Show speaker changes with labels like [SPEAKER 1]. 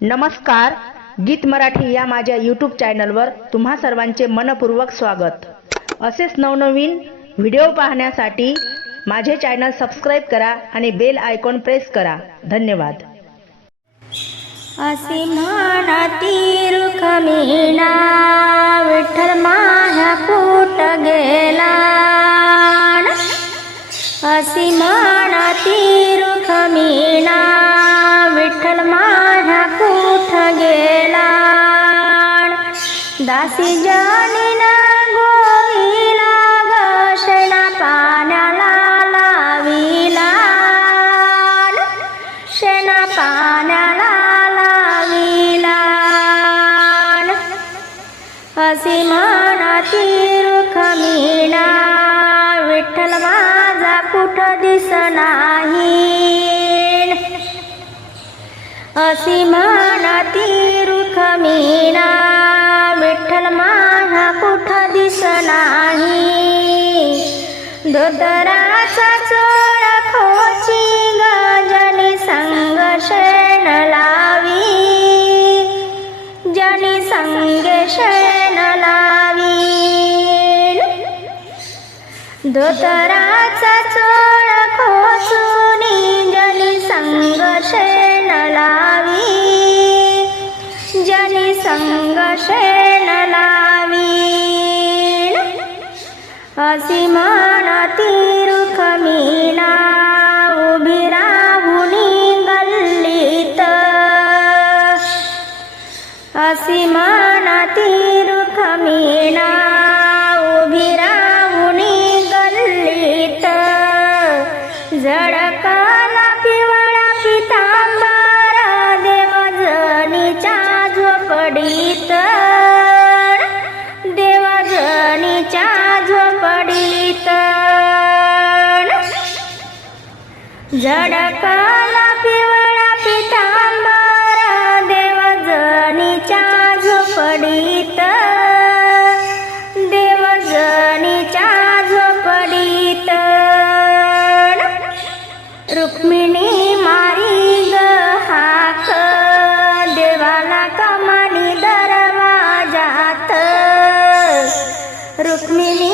[SPEAKER 1] नमस्कार गीत मराठी या माझ्या यूट्यूब चॅनलवर तुम्हा सर्वांचे मनपूर्वक स्वागत. असेच नवनवीन व्हिडिओ पाहण्यासाठी माझे चॅनल सबस्क्राईब करा आणि बेल आयकॉन प्रेस करा. धन्यवाद.
[SPEAKER 2] असी म्हणती रुखमिणा विठ्ठल माझ्या कुठ गेला? असे म्हणा रुखमिणा विठ्ठल दासी जानीना गोविला गशना पाण्याला लाविला. शेणा पाण्याला लाविला. अशी म्हणती रुखमिणा विठ्ठल माझा कुठ दिस नाही अशी म्हणती धोतराचा चोळ खोची गजनी संग शेण लावी जनी संगे शेण लावी. धोतराचा चोळ खोचूनी जनी संग शेण लावी जनी संग अशी म्हणती मीना उभी राहुनी गल्लीत. अशी म्हणती रुखमिणा उभी राहुनी गल्लीत. झडका झडकला पिवळा पितांबर देवजनीच्या झोपडीत. देवजनीच्या झोपडीत. रुक्मिणी मारी ग हाक देवाला कमानी दरवाजात. रुक्मिणी